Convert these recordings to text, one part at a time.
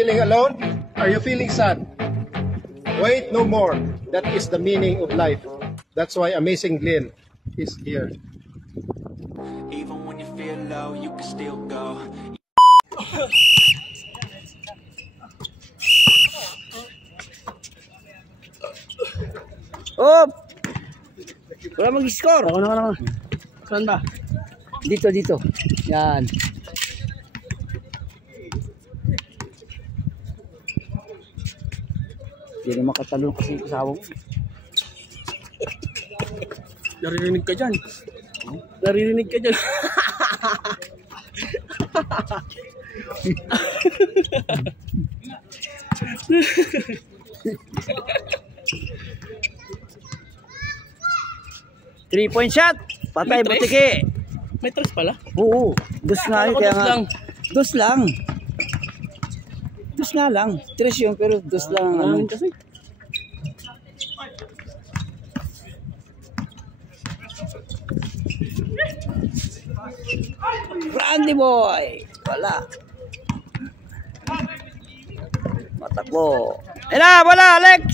feeling alone? Are you feeling sad? Wait no more. That is the meaning of life. That's why Amazing Glenn is here. Even when you feel low, you can still go. Oh! Wala mag-score. Ako naman. Saan ba? Dito. Yan. Hindi na makatalon kasi kasama mo. Naririnig ka dyan. Naririnig ka dyan. Three-point shot. Patay, May tres? butiki. May tres pala. Oo. Dos nga yun. Kaya Dos nga. lang. Dos lang. Dos nga lang. Tres yun pero dos lang. Ano. Kasi. Randy boy. Wala. Matakbo. Wala, Alex.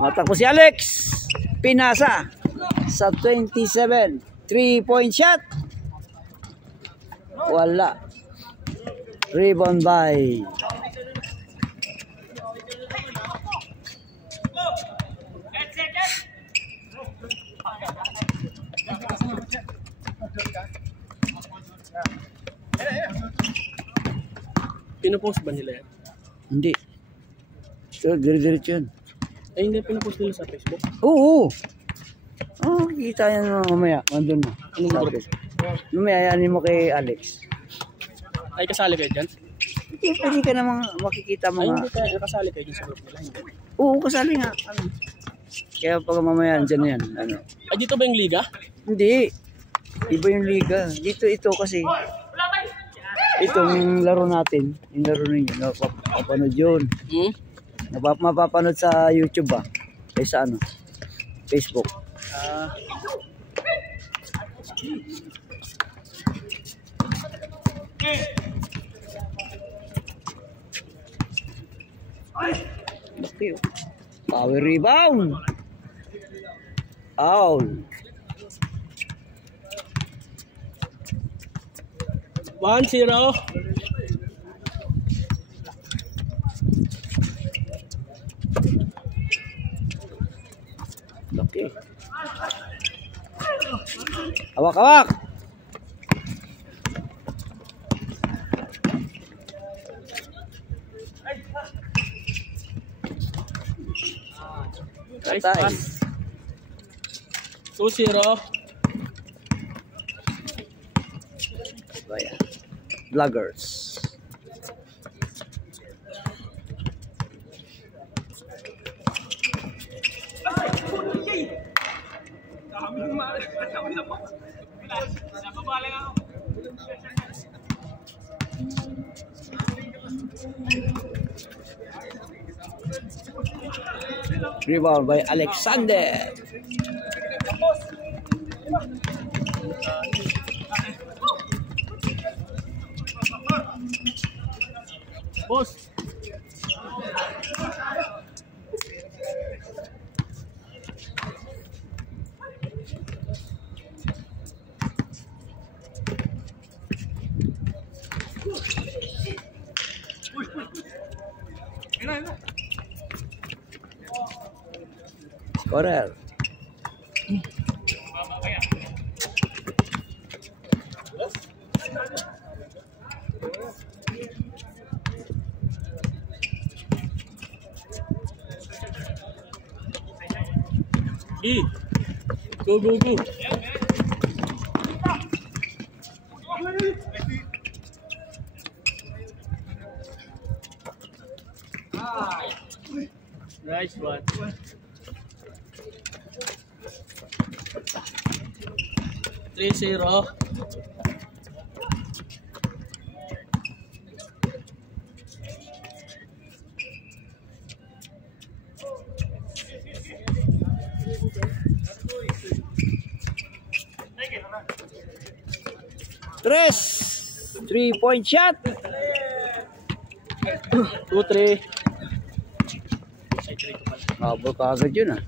Matakbo si Alex. Pinasa sa 27. 3-point shot. Wala. Rebound by Pinupost ba nila yan? hindi. So, dire-diretso yun. Eh, hindi pinupost nila sa Facebook. Oo. Oh, kita yan mamaya. Andun na. Anong Sa group? Facebook. Mamaya, yanin mo kay Alex. Ay, kasali kayo dyan? Pwede ka namang makikita Ay, mga... hindi kayo kasali kayo dyan sa group nila. Hindi. Oo, kasali nga. Ano. Kaya pag mamaya, dyan yan. Ano. Ay, dito ba yung liga? Hindi. Iba yung liga. Dito ito kasi. Itong laro natin. Yung laro ninyo. Napapanood yun. Hmm? Mapapanood sa YouTube ba? Kaysa ano? Facebook. Okay. Power rebound. Foul. 1-0. Okay. Hawak. Nice Patay. pass. 2-0. Ayan. Vloggers. Rebound by Alexander. Boss. Scorer. Go. Nice one. 3-0. Tres. 3-point shot. 2-3. Habol ka agad yun ah.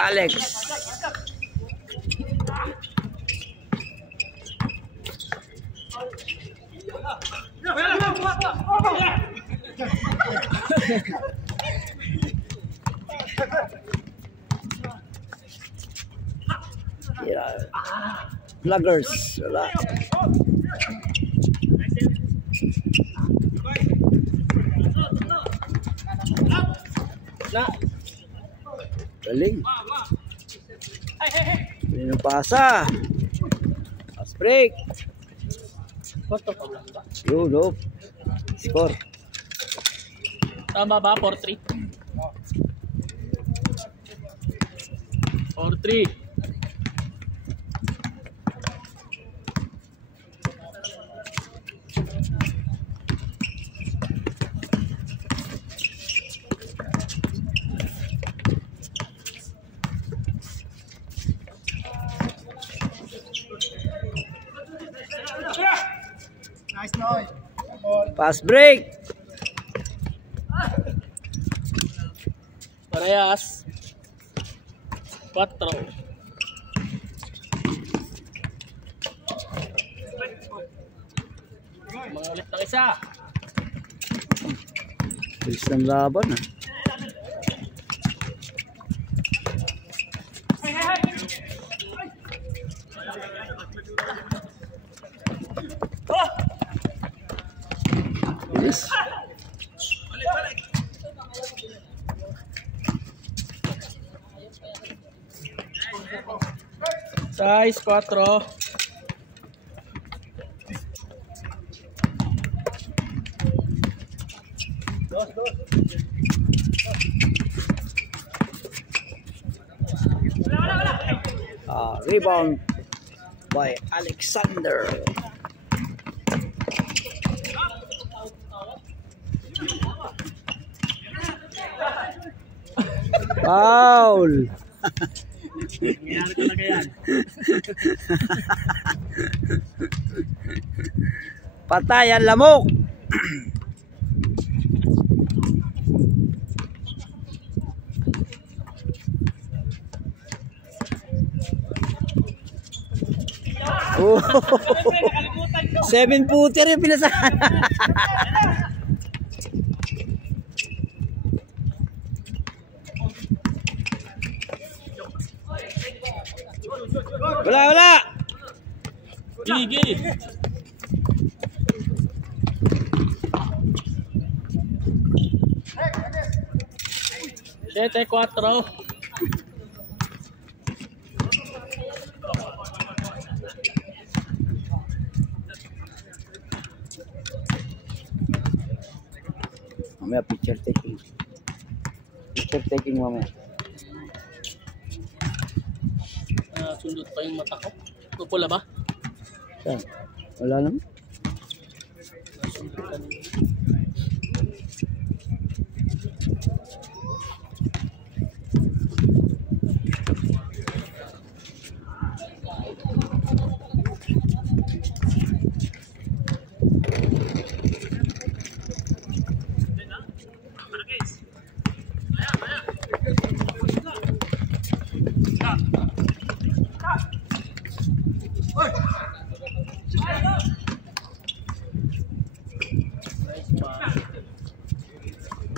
Alex. Yeah. Vloggers. Wala. Galing. Pinupasa. Fast break. Yun, no. Score. Tama ba? 4-3. 4-3. Nice noise. Fast break. Parehas. 4. Mga ulit ng isa. Bilis ng laban ah. Bilis. Size 4. Rebound by Alexander. Foul. Nangyayari talaga yan. Patay ang lamok. Oh. 7-footer yung pinasahan. Wala. Gigi. Siete 4. Mamaya picture taking. Picture taking mamaya. Sundot pa yung mata ko. Pupula ba? Saan? Wala naman.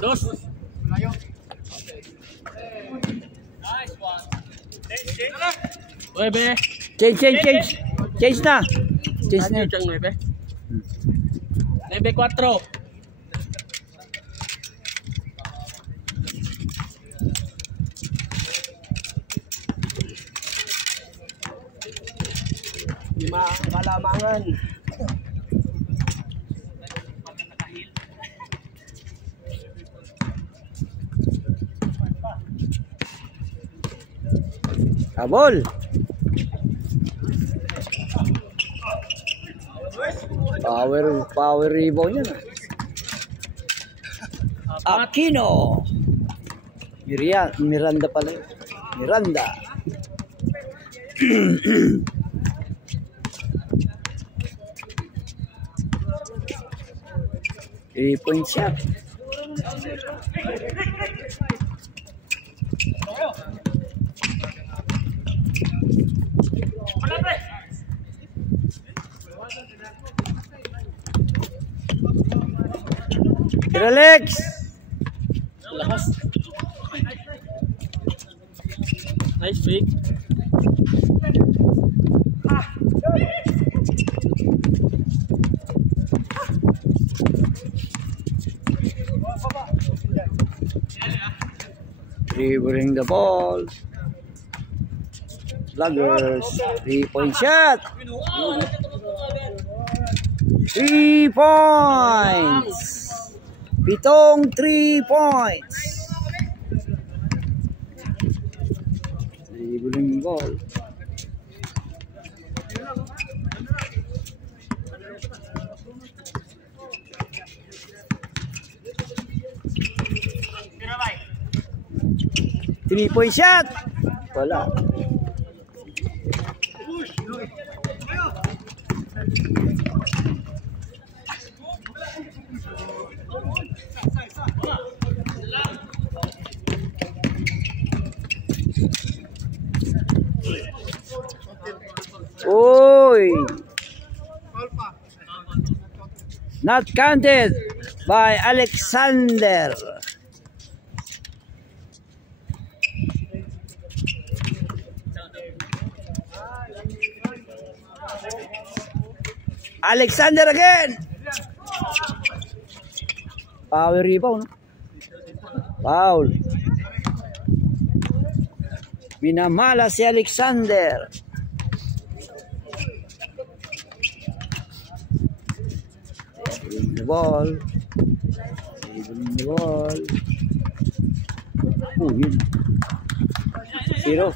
Dos. Nueve. Change na. Change na. Ano yung nueve? 9-4. Lima ang kalamangan. Kabol. Power rebound yan. Aquino. Miranda pala yun. Miranda. 3-point shot. Alex. Lakas. Nice fake. Dribbling the ball. Sluggers. 3-point shot. 3 points. 3 points. Dribbling the ball. Three-point shot. Wala. Oy. Not counted by Alexander. Alexander again. Power rebound. Foul. Minamala si Alexander. The ball. The ball. Oh, yun. 0.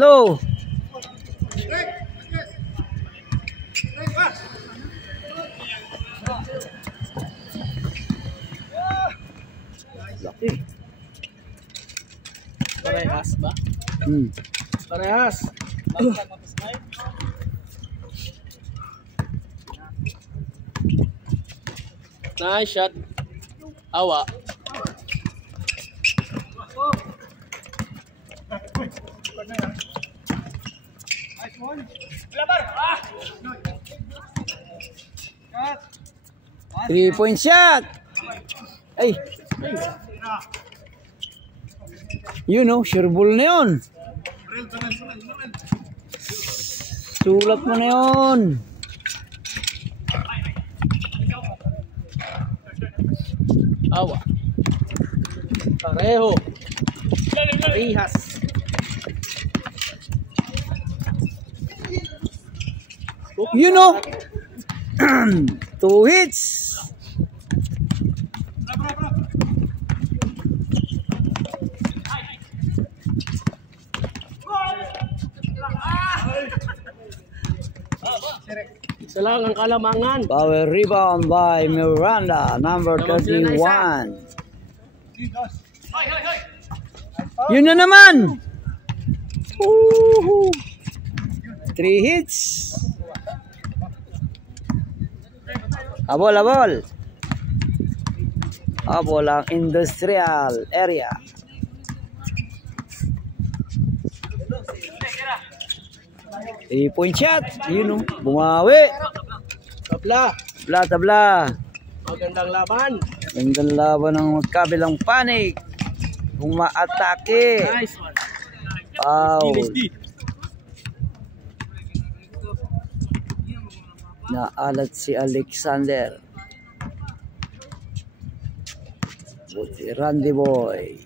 Low. Laki. Parehas ba? Parehas. Nice shot. Awa. Three-point shot. Ay. You know, sure ball na yun. Sulat mo na yun. Awa. Pareho. Rihas. You know, 2 hits. Isa lang ang kalamangan. Power rebound by Miranda, number 31. Yun na naman. 3 hits. Abol, abol. Abol ang industrial area. Three-point shot. Yun know, bumawi. Tabla. Tabla, tabla. Magandang laban. Magandang laban ng magkabilang panig. Umaatake. Nice one. Foul. Naalat si Alexander. Buti Randy Boy.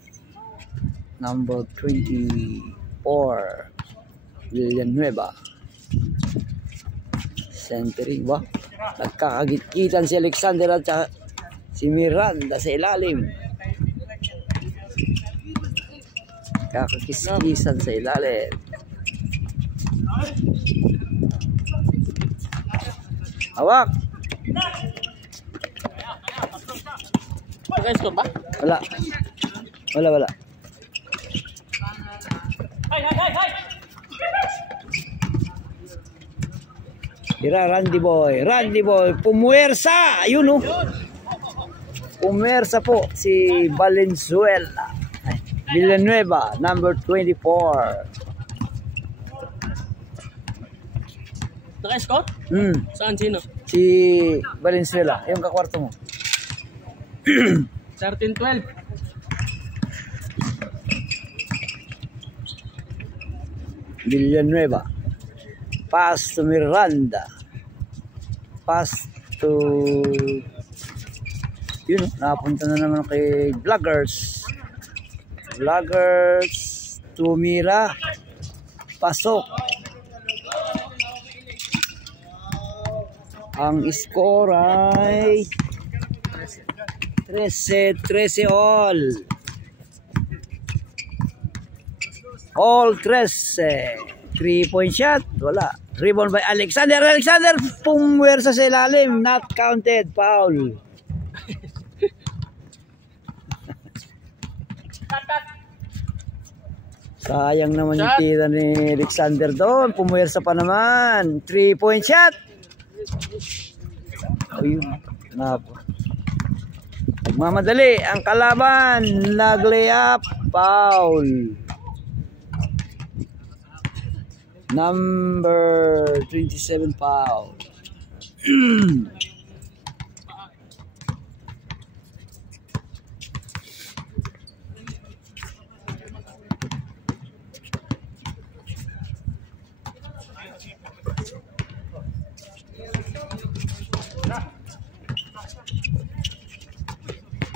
Number 24. Villanueva. Centering ba? Nagkakagit-gitan si Alexander at saka si Miranda sa ilalim. Kakakis-kisan sa ilalim. Hawak. Guys, ko ba? Wala. Wala. Tira, Randy Boy. Pumuwersa. Ayun, oh. Pumuwersa po si Valenzuela. Villanueva, number 24. Naka-score? Saan, sino? Si Valenzuela. Yung kakwarto mo. 13-12. Villanueva. Pass to Miranda. Pass to... Yun, napunta na naman kay Vloggers. Tumira. Pasok. Ang score ay 13 all. All 13. 3-point shot. Wala. Rebound by Alexander. Pumwersa sa ilalim. Not counted. Foul. Sayang naman yung tira ni Alexander doon. Pumwersa pa naman. 3-point shot. Ayun. Nagmamadali ang kalaban. Nag-layup. Foul. Number 27 foul.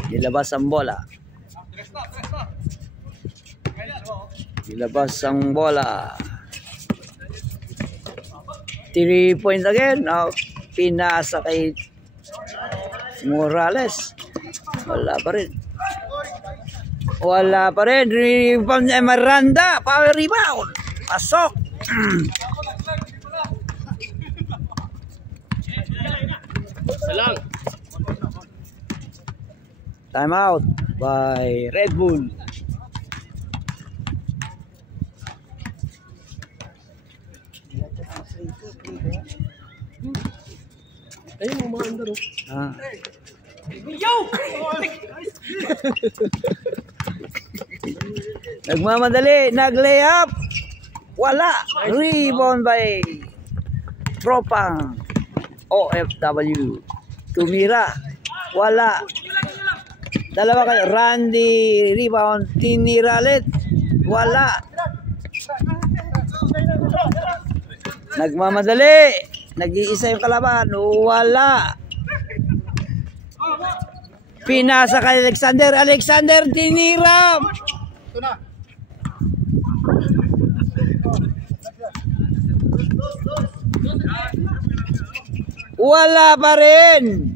Dilabas ang bola. 3 points again. Oh, pinasa kay Morales. Wala pa rin. Rebound Miranda. Power rebound. Pasok. Salang. Time out by Red Bull. Ayun, mga under. Nagmamadali, nag-layup. Wala. Rebound by Tropang OFW. Tumira. Wala. Dalawa kayo. Randy, rebound. Tiniralit. Wala. Nagmamadali. Nag-iisa yung kalaban. Wala. Pinasa kay Alexander. Alexander, tinira. Ito na. Wala pa rin.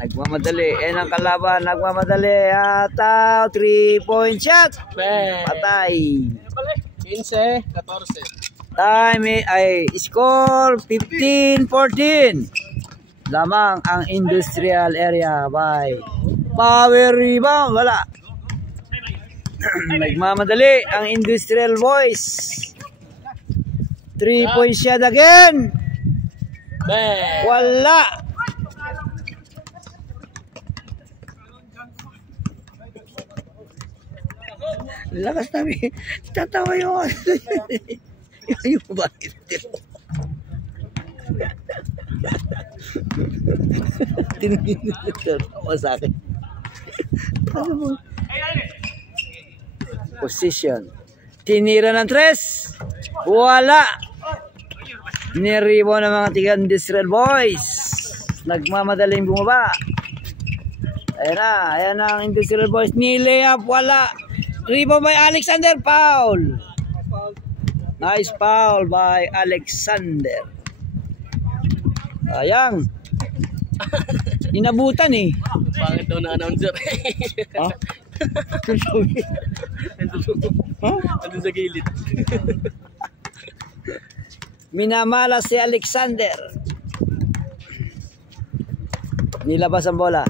Nagmamadali. Ang kalaban. Nagmamadali. Ata 3-point shot. Patay. 15-14. Time ay score 15-14. Lamang ang industrial area by power rebound. Wala. Nagmamadali ang industrial boys. 3-point shot again. Wala. Lakas namin. Tatawa yun. Yung bakit dito. Tinigil nila sa akin. Position. Tinira ng 3. Wala. Niribo ng mga tiga-industrial boys. Nagmamadaling bumaba. Ayan na ang industrial boys. Ni-layup. Wala. Rebound by Alexander. Foul. Nice foul by Alexander. Sayang. Inabutan eh. Pangit daw na announcer. Ha? Andun sa gilid. Minamala si Alexander. Nilabas ang bola.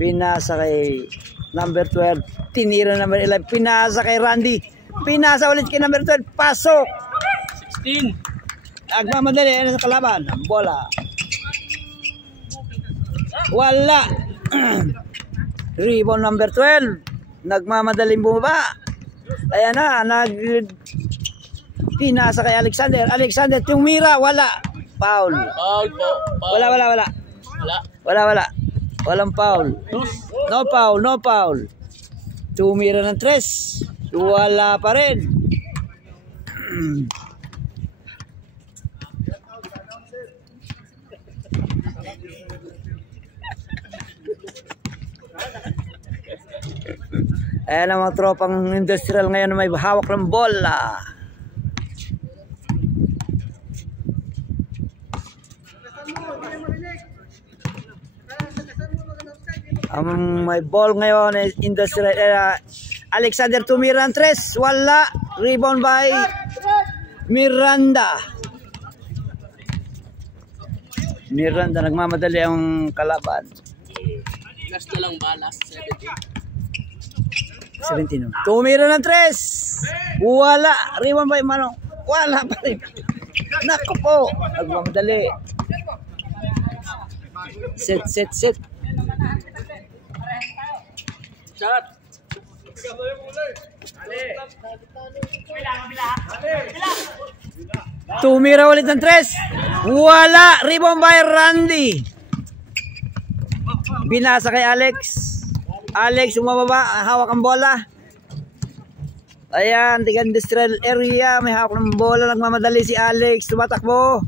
Pinasa kay number 12. Tinira number 11. Pinasa kay Randy. Pinasa ulit kay number 12. Pasok. 16. Agmamadali. Ano sa kalaban? Ang bola. Wala. Rebound number 12. Nagmamadaling bumaba. Ayan na. Pinasa kay Alexander. Alexander tumira. Wala. Foul. Foul po. Foul. Wala. Wala. Walang foul. No foul. Tumira ng 3. Wala pa rin. Ayan ang mga tropang industrial ngayon na may hawak ng bola. Ang may ball ngayon is industrial. Alexander tumira ng 3. Wala. Rebound by Miranda. Miranda nagmamadali ang kalaban. Last na lang ba? Last 17. 17. Tumira ng 3. Wala. Rebound by Manong. Wala pa rin. Naku po. Nagmamadali. Set. Shot. Tumira ulit ng 3. Wala. Rebound by Randy. Binasa kay Alex. Alex umababa. Hawak ang bola. Ayan. Tiga industrial area. May hawak ng bola. Nagmamadali si Alex. Tumatakbo.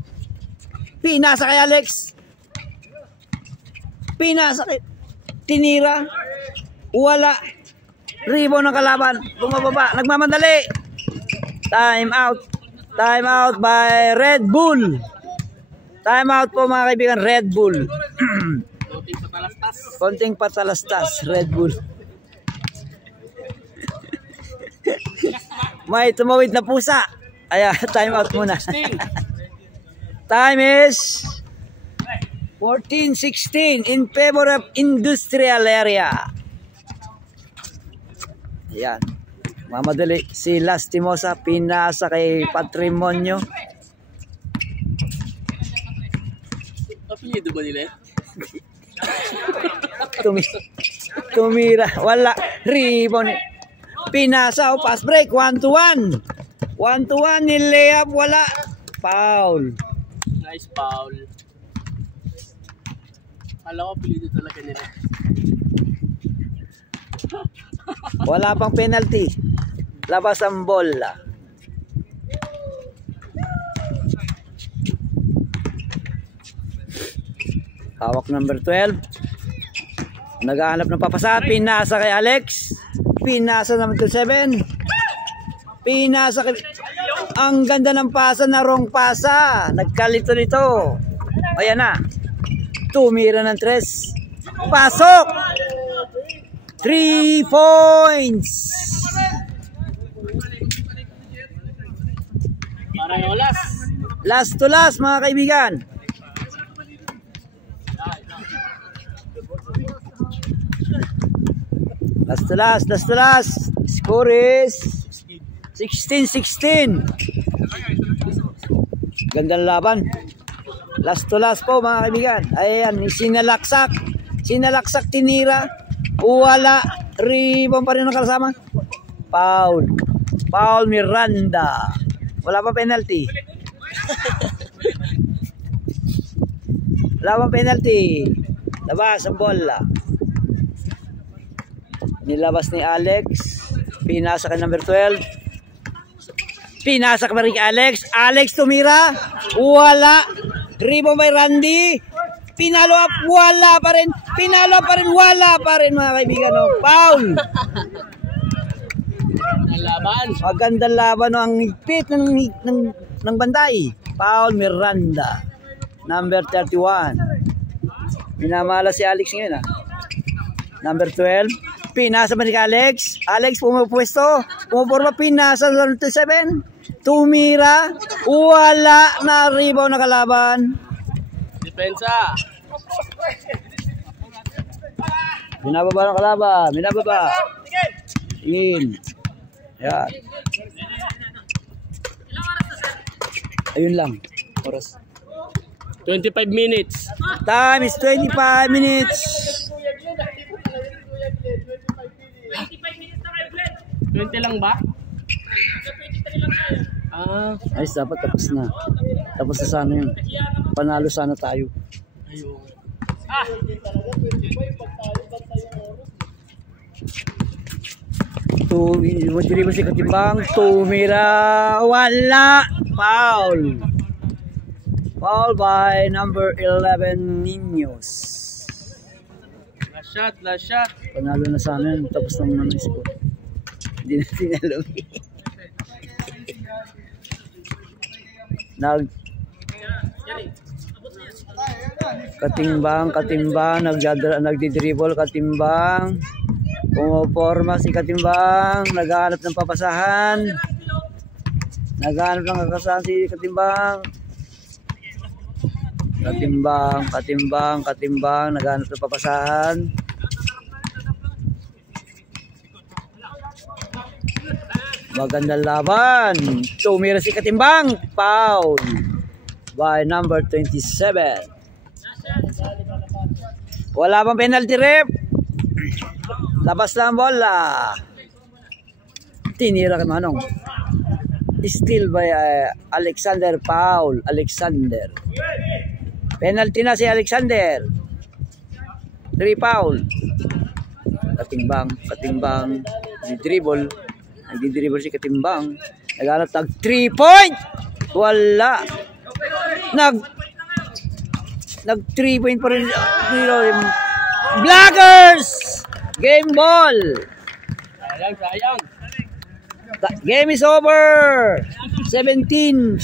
Pinasa kay Alex. Pinasa kay tinira. Wala. Rebound ng kalaban. Bumababa. Nagmamadali. Time out. Time out by Red Bull. Time out po mga kaibigan. Red Bull. Konting patalastas. Red Bull. May tumawid na pusa. Ayan. Time out muna. Time is 14-16 in favor of industrial area. Ayan. Mamadali si Lastimosa. Pinasa kay Patrimonio. Apelido ba nila? Tumira. Wala. Rebound. Pinasa o pass break. 1-1. 1-1. Nilayap. Wala. Foul. Nice foul. Alam ko apelido talaga nila. Wala pang penalty. Labas ang bola. Hawak number 12. Naghahanap ng papasa. Pinasa kay Alex. Pinasa naman to 7. Pinasa kay... Ang ganda ng pasa na wrong pasa. Nagkalito nito. Ayan na. Tumira ng 3. Pasok! 3 points! Parang last. Last to last mga kaibigan. Last to last. Score is 16-16. Gandang laban. Last to last po mga kaibigan. Ayan, sinalaksak. Sinalaksak, tinira. Wala. Rebound pa rin ang kasama. Foul. Foul Miranda. Wala pa penalty. Wala pa penalty. Labas ang bola. Nilabas ni Alex. Pinasa ka number 12. Pinasa ka rin Alex. Alex tumira. Wala. Rebound by Randy. Pinalo up. Wala pa rin. Pinalo pa rin. Wala pa rin mga kaibigan. Oh. Foul. Laban. Magandang laban. Ang higpit ng banday. Foul Miranda. Number 31. Minamala si Alex ngayon ah. Number 12. Pinasa ba ni Alex? Alex pumupwesto. Pumuporma pinasa number 7. Tumira. Wala na rebound na kalaban. Depensa. Binababa ng kalaban. Binababa. In. Ayan. Ayun lang. Oras. 25 minutes. Time is 25 minutes. 20 lang ba? Ah, Ay, dapat tapos na. Tapos na sana yun. Panalo sana tayo. ayun. Madiri mo si Katimbang. Tumira. Wala. Foul. Foul by number 11 Niños. Last shot. Panalo na sana yun. Tapos naman ang score. Hindi na tinalo. Katimbang, nagdi-dribble Katimbang. Pumoporma si Katimbang, naghahanap ng papasahan. Naghahanap ng kakasahan si Katimbang. Katimbang, naghahanap ng papasahan. Magandang laban. Tumira si Katimbang. Foul by number 27. Wala pang penalty ref. Labas lang bola. Tinira kay Manong. Steal by Alexander. Foul. Alexander. Penalty na si Alexander. 3 foul. Katimbang. Nagdi-dribble si Katimbang. Naghanap tag 3 point. Wala. Nag 3 point pa rin. Blockers! Game ball. Sayang. Game is over. 17-16.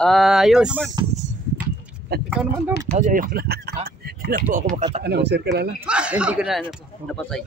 Ayos. Ikaw naman daw. Ayoko na. Hindi na po ako makatakbo. Ano, sir ka na lang. Hindi ko na napatay.